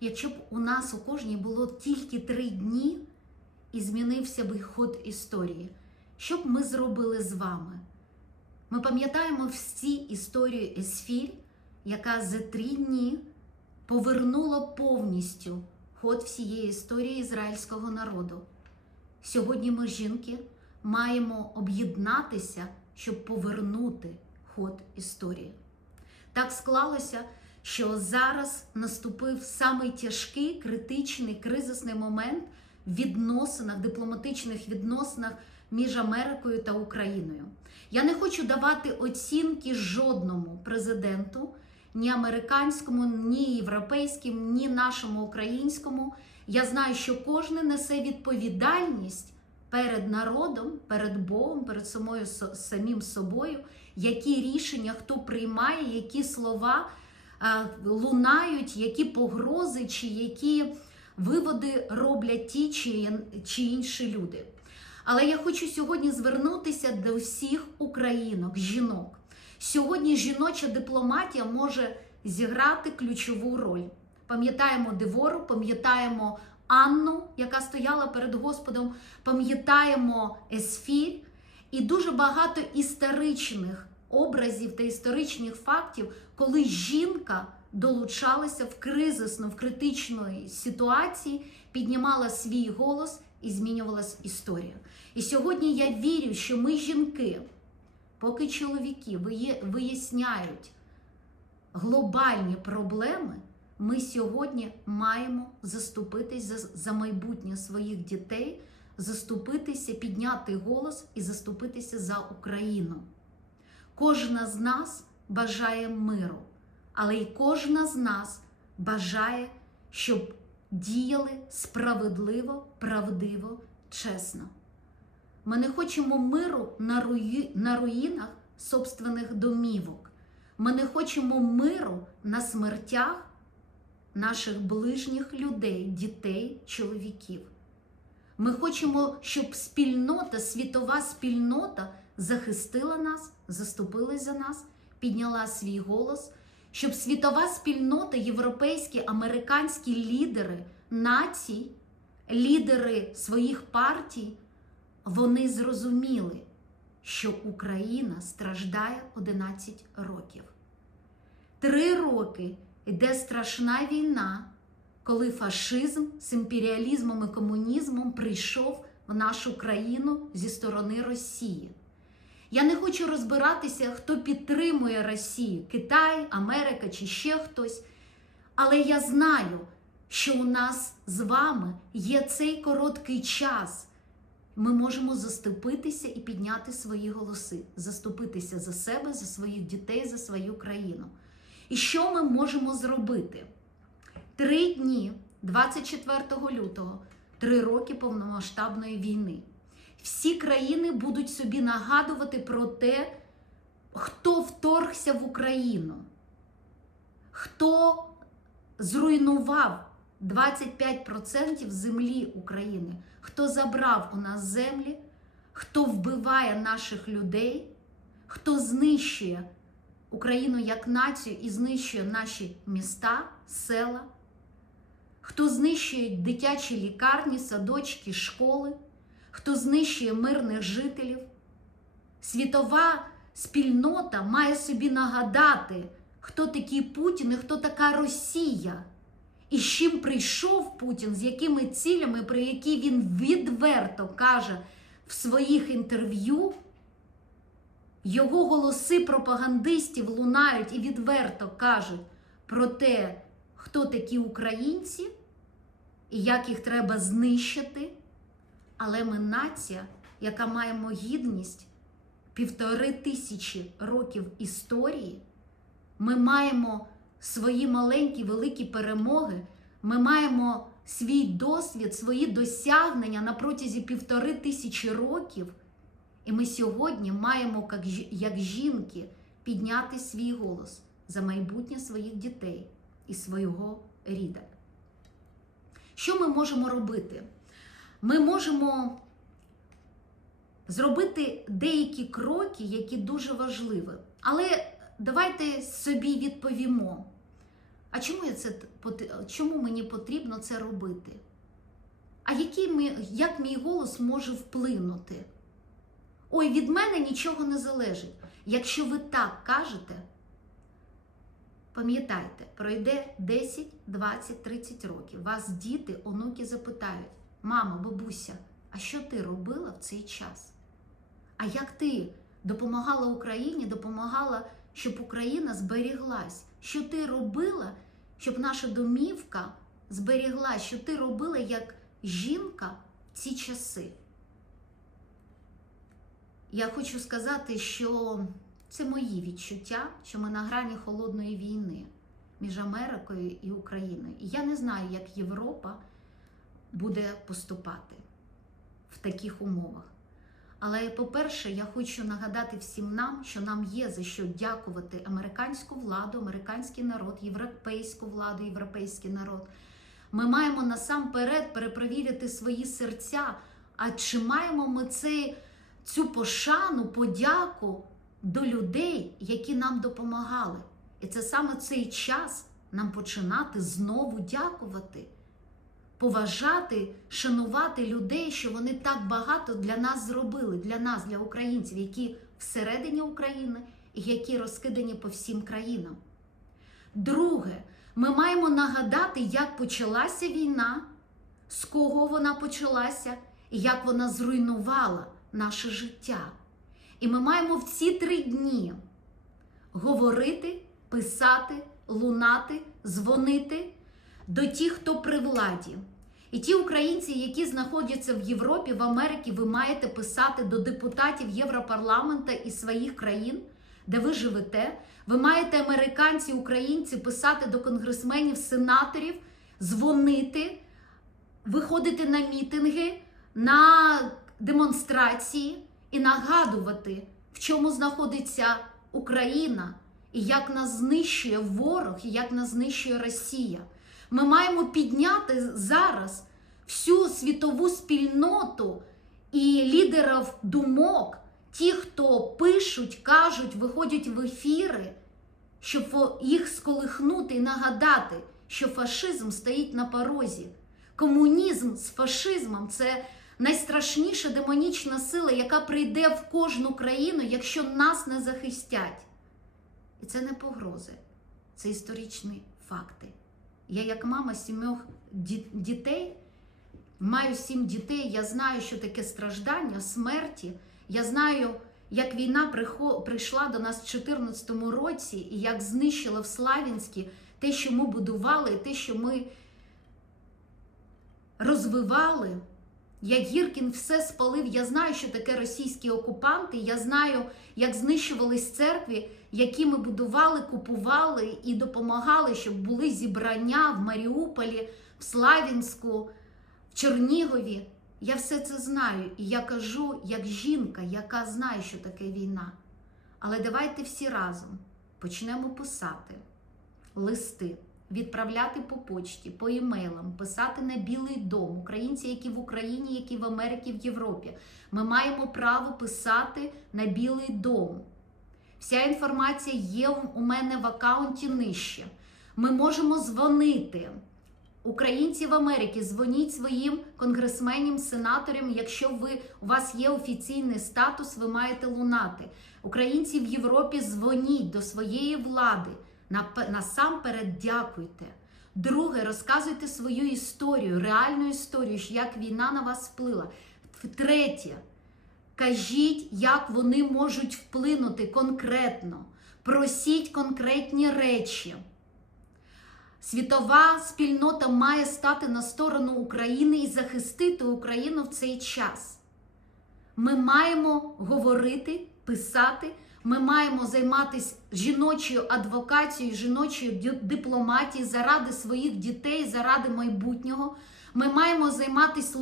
якщо б у нас у кожній було тільки три дні і змінився би ход історії, що б ми зробили з вами? Ми пам'ятаємо всі історію Есфіль, яка за три дні повернула повністю ход всієї історії ізраїльського народу. Сьогодні ми, жінки, маємо об'єднатися, щоб повернути ход історії. Так склалося, що зараз наступив самий тяжкий, критичний, кризисний момент в відносинах, дипломатичних відносинах між Америкою та Україною. Я не хочу давати оцінки жодному президенту, ні американському, ні європейському, ні нашому українському. Я знаю, що кожен несе відповідальність перед народом, перед Богом, перед самою самим собою, які рішення хто приймає, які слова лунають, які погрози, чи які виводи роблять ті чи, чи інші люди. Але я хочу сьогодні звернутися до всіх українок, жінок. Сьогодні жіноча дипломатія може зіграти ключову роль. Пам'ятаємо Девору, пам'ятаємо Анну, яка стояла перед Господом, пам'ятаємо Есфір, і дуже багато історичних образів та історичних фактів, коли жінка долучалася в кризисну, в критичної ситуації, піднімала свій голос і змінювалась історія. І сьогодні я вірю, що ми, жінки, поки чоловіки виясняють глобальні проблеми, ми сьогодні маємо заступитись за, за майбутнє своїх дітей, заступитися, підняти голос і заступитися за Україну. Кожна з нас бажає миру, але й кожна з нас бажає, щоб діяли справедливо, правдиво, чесно. Ми не хочемо миру на, руї... на руїнах собственних домівок. Ми не хочемо миру на смертях наших ближніх людей, дітей, чоловіків. Ми хочемо, щоб спільнота, світова спільнота захистила нас, заступилась за нас, підняла свій голос, щоб світова спільнота, європейські, американські лідери націй, лідери своїх партій, вони зрозуміли, що Україна страждає 11 років. Три роки йде страшна війна, коли фашизм з імперіалізмом і комунізмом прийшов в нашу країну зі сторони Росії. Я не хочу розбиратися, хто підтримує Росію, Китай, Америка чи ще хтось. Але я знаю, що у нас з вами є цей короткий час. Ми можемо заступитися і підняти свої голоси, заступитися за себе, за своїх дітей, за свою країну. І що ми можемо зробити? Три дні, 24 лютого, три роки повномасштабної війни. Всі країни будуть собі нагадувати про те, хто вторгся в Україну, хто зруйнував 25% землі України, хто забрав у нас землі, хто вбиває наших людей, хто знищує Україну як націю і знищує наші міста, села, хто знищує дитячі лікарні, садочки, школи, хто знищує мирних жителів. Світова спільнота має собі нагадати, хто такий Путін і хто така Росія. І з чим прийшов Путін, з якими цілями, про які він відверто каже в своїх інтерв'ю, його голоси пропагандистів лунають і відверто кажуть про те, хто такі українці і як їх треба знищити. Але ми нація, яка маємо гідність півтори тисячі років історії, ми маємо свої маленькі великі перемоги, ми маємо свій досвід, свої досягнення на протязі півтори тисячі років. І ми сьогодні маємо, як жінки, підняти свій голос за майбутнє своїх дітей і свого ріда. Що ми можемо робити? Ми можемо зробити деякі кроки, які дуже важливі. Але давайте собі відповімо. А чому, я це, чому мені потрібно це робити? А який ми, як мій голос може вплинути? Ой, від мене нічого не залежить. Якщо ви так кажете, пам'ятайте, пройде 10, 20, 30 років. Вас діти, онуки запитають: мама, бабуся, а що ти робила в цей час? А як ти допомагала Україні, допомагала, щоб Україна зберіглась? Що ти робила, щоб наша домівка зберіглась? Що ти робила як жінка в ці часи? Я хочу сказати, що це мої відчуття, що ми на грані холодної війни між Америкою і Україною. І я не знаю, як Європа буде поступати в таких умовах. Але, по-перше, я хочу нагадати всім нам, що нам є за що дякувати американську владу, американський народ, європейську владу, європейський народ. Ми маємо насамперед перепровірити свої серця. А чи маємо ми цей, цю пошану, подяку до людей, які нам допомагали? І це саме цей час нам починати знову дякувати поважати, шанувати людей, що вони так багато для нас зробили, для нас, для українців, які всередині України і які розкидані по всім країнам. Друге, ми маємо нагадати, як почалася війна, з кого вона почалася і як вона зруйнувала наше життя. І ми маємо в ці три дні говорити, писати, лунати, дзвонити до тих, хто при владі. І ті українці, які знаходяться в Європі, в Америці, ви маєте писати до депутатів Європарламента і своїх країн, де ви живете. Ви маєте американці, українці писати до конгресменів, сенаторів, дзвонити, виходити на мітинги, на демонстрації і нагадувати, в чому знаходиться Україна і як нас знищує ворог, і як нас знищує Росія. Ми маємо підняти зараз всю світову спільноту і лідерів думок, ті, хто пишуть, кажуть, виходять в ефіри, щоб їх сколихнути і нагадати, що фашизм стоїть на порозі. Комунізм з фашизмом це найстрашніша демонічна сила, яка прийде в кожну країну, якщо нас не захистять. І це не погрози, це історичні факти. Я, як мама сімох дітей, маю сім дітей, я знаю, що таке страждання, смерті. Я знаю, як війна прийшла до нас в 2014 році і як знищила в Славянські те, що ми будували, те, що ми розвивали. Як Гіркін все спалив, я знаю, що таке російські окупанти, я знаю, як знищувались церкві, які ми будували, купували і допомагали, щоб були зібрання в Маріуполі, в Славінську, в Чернігові. Я все це знаю. І я кажу як жінка, яка знає, що таке війна. Але давайте всі разом почнемо писати листи відправляти по почті, по емейлам, писати на Білий дом, українці, які в Україні, які в Америці, в Європі. Ми маємо право писати на Білий дом. Вся інформація є у мене в аккаунті нижче. Ми можемо дзвонити. Українці в Америці, дзвоніть своїм конгресменам, сенаторам. Якщо ви, у вас є офіційний статус, ви маєте лунати. Українці в Європі дзвоніть до своєї влади. Насамперед дякуйте. Друге, розказуйте свою історію, реальну історію, як війна на вас вплила. Третє, кажіть, як вони можуть вплинути конкретно. Просіть конкретні речі. Світова спільнота має стати на сторону України і захистити Україну в цей час. Ми маємо говорити, писати. Ми маємо займатися жіночою адвокацією, жіночою дипломатією заради своїх дітей, заради майбутнього. Ми маємо займатися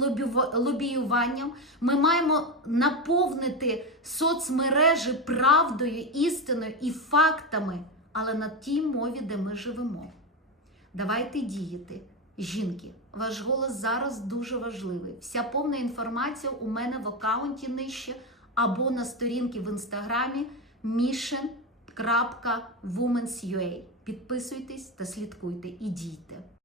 лобіюванням. Ми маємо наповнити соцмережі правдою, істиною і фактами, але на тій мові, де ми живемо. Давайте діяти. Жінки, ваш голос зараз дуже важливий. Вся повна інформація у мене в аккаунті нижче або на сторінці в інстаграмі mission.womens.ua Підписуйтесь та слідкуйте і дійте.